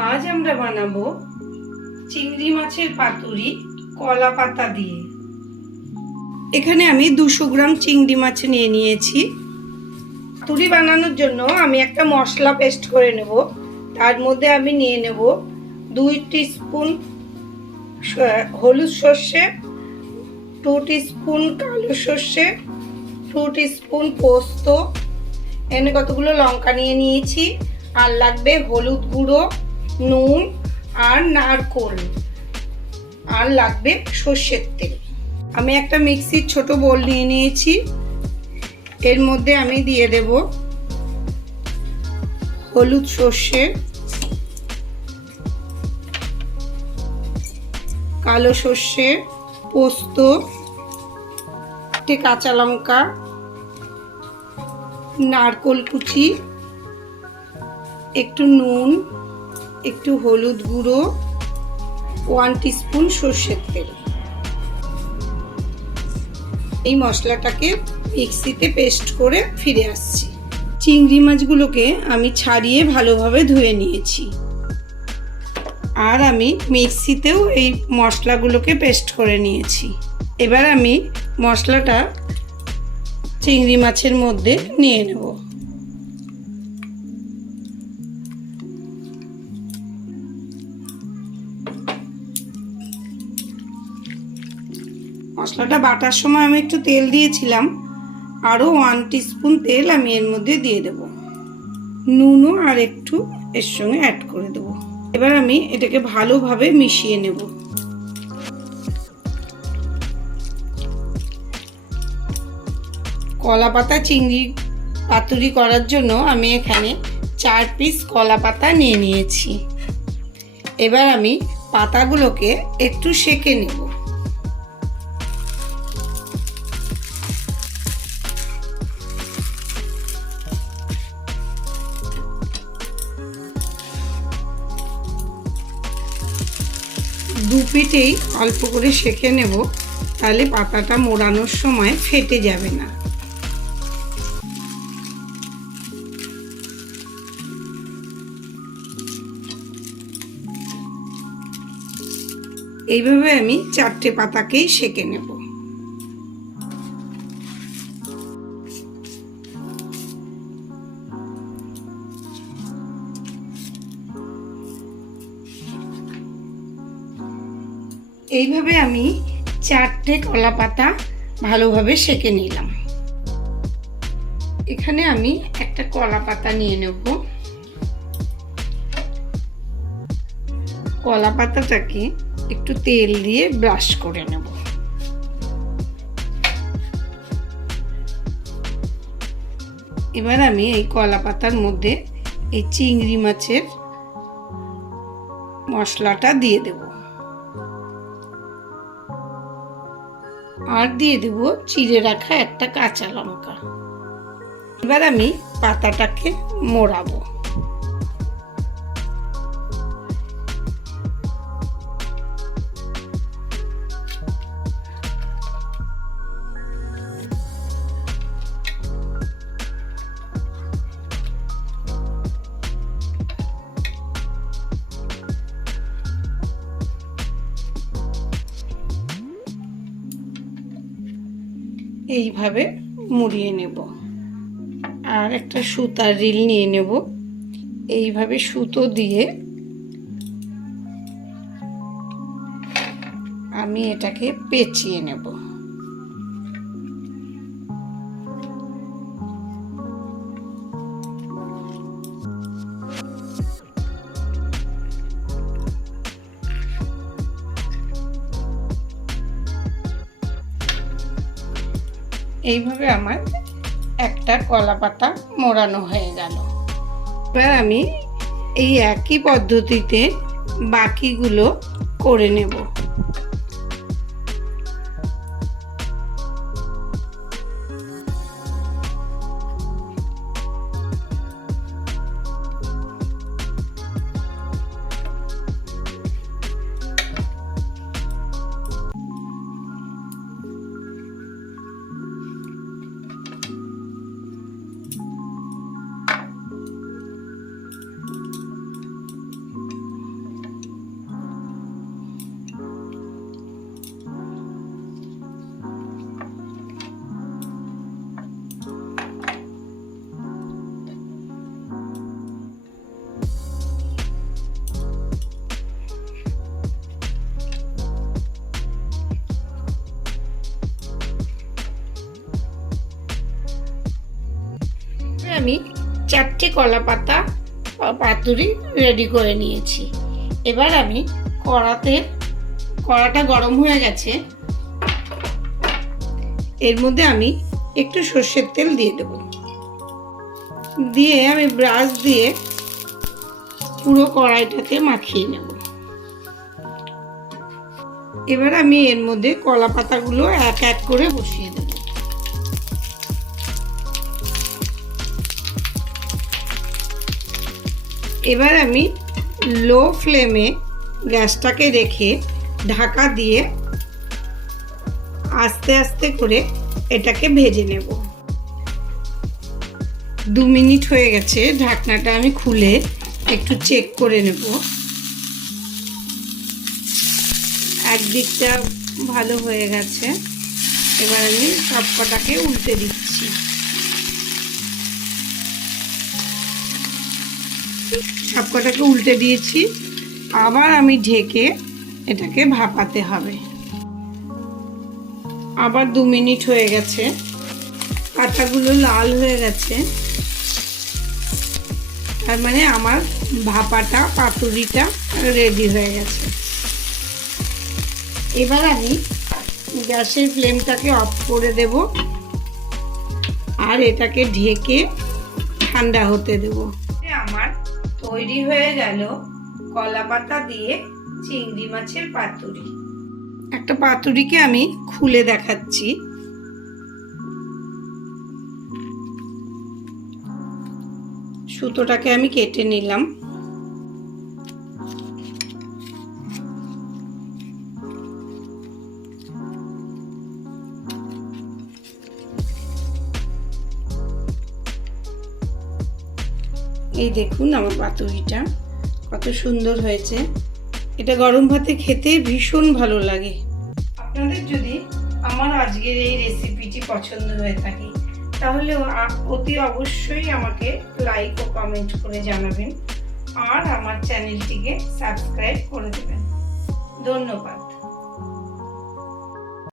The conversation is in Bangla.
আজ আমরা বানাবো চিংড়ি মাছের পাতুরি কলা পাতা দিয়ে। এখানে আমি 200 গ্রাম চিংড়ি মাছ নিয়ে নিয়েছি। পাতুরি বানানোর জন্য আমি একটা মশলা পেস্ট করে নেব। তার মধ্যে আমি নিয়ে নেব 2 টিস্পুন হলুদ সর্ষে, 2 টিস্পুন কালো সর্ষে, 2 টিস্পুন পোস্ত, এখানে কতগুলো লঙ্কা নিয়ে নিয়েছি, আর লাগবে হলুদ গুঁড়ো, নুন আর নারকোল, আর লাগবে সর্ষের তেল। আমি একটা মিক্সির ছোট বোল নিয়ে নিয়েছি। এর মধ্যে আমি দিয়ে দেব হলুদ সর্ষে, কালো সর্ষে, পোস্ত, কাঁচা লঙ্কা, নারকোল কুচি, একটু নুন, একটু হলুদ গুঁড়ো, 1 টিস্পুন সর্ষের তেল। এই মশলাটাকে মিক্সিতে পেস্ট করে ফিরে আসছি। চিংড়ি মাছগুলোকে আমি ছাড়িয়ে ভালোভাবে ধুয়ে নিয়েছি, আর আমি মিক্সিতেও এই মশলাগুলোকে পেস্ট করে নিয়েছি। এবার আমি মশলাটা চিংড়ি মাছের মধ্যে নিয়ে নেব। মশলাটা বাটার সময় আমি একটু তেল দিয়েছিলাম, আরও 1 টিস্পুন তেল আমি এর মধ্যে দিয়ে দেব। নুনও আর একটু এর সঙ্গে অ্যাড করে দেব। এবার আমি এটাকে ভালোভাবে মিশিয়ে নেব। কলা পাতা চিংড়ি পাতুরি করার জন্য আমি এখানে 4 পিস কলা পাতা নিয়ে নিয়েছি। এবার আমি পাতাগুলোকে একটু সেঁকে নেব। দু পিঠেই অল্প করে সেঁকে নেব, তাহলে পাতাটা মোড়ানোর সময় ফেটে যাবে না। এইভাবে আমি 4টে পাতাকেই সেঁকে নেব। এইভাবে আমি 4টে কলা পাতা ভালোভাবে সেঁকে নিলাম। এখানে আমি একটা কলা পাতা নিয়ে নেব। কলা পাতাটাকে একটু তেল দিয়ে ব্রাশ করে নেব। এবার আমি এই কলা পাতার মধ্যে এই চিংড়ি মাছের মশলাটা দিয়ে দেব, আর দিয়ে দেব চিড়ে রাখা একটা কাঁচা লঙ্কা। এবার আমি পাতাটাকে মোড়াবো। এইভাবে মুড়িয়ে নেব, আর একটা সুতার রিল নিয়ে নেব। এইভাবে সুতো দিয়ে আমি এটাকে পেঁচিয়ে নেব। এইভাবে আমার একটা কলা পাতা মোড়ানো হয়ে গেল। এবার আমি এই একই পদ্ধতিতে বাকিগুলো করে নেব। আমি 4টে কলা পাতা পাতুরি রেডি করে নিয়েছি। এবার আমি কড়াটা গরম হয়ে গেছে, এর মধ্যে আমি একটু সর্ষের তেল দিয়ে দেব। দিয়ে আমি ব্রাশ দিয়ে পুরো কড়াইটাতে মাখিয়ে নেব। এবার আমি এর মধ্যে কলা পাতাগুলো এক এক করে বসিয়ে দেব। এবার আমি লো ফ্লেমে গ্যাসটাকে রেখে ঢাকা দিয়ে আস্তে আস্তে করে এটাকে ভেজে নেব। 2 মিনিট হয়ে গেছে, ঢাকনাটা আমি খুলে একটু চেক করে নেব। একদিকটা ভালো হয়ে গেছে, এবার আমি সবকটাকে উল্টে দিচ্ছি। সবকটাকে উল্টে দিয়েছি, আবার আমি ঢেকে এটাকে ভাপাতে হবে। আবার 2 মিনিট হয়ে গেছে, পাতাগুলো লাল হয়ে গেছে, তার মানে আমার ভাপাটা পাতুরিটা রেডি হয়ে গেছে। এবার আমি গ্যাসের ফ্লেমটাকে অফ করে দেব আর এটাকে ঢেকে ঠান্ডা হতে দেব। আমার তৈরি হয়ে গেল কলা পাতা দিয়ে চিংড়ি মাছের পাতুরি। একটা পাতুরিকে আমি খুলে দেখাচ্ছি। সুতোটাকে আমি কেটে নিলাম। এই দেখুন আমার পাতুরিটা কত সুন্দর হয়েছে। এটা গরম ভাতে খেতে ভীষণ ভালো লাগে। আপনাদের যদি আমার আজকের এই রেসিপিটি পছন্দ হয়ে থাকে তাহলে অতি অবশ্যই আমাকে লাইক ও কমেন্ট করে জানাবেন আর আমার চ্যানেলটিকে সাবস্ক্রাইব করে দেবেন। ধন্যবাদ।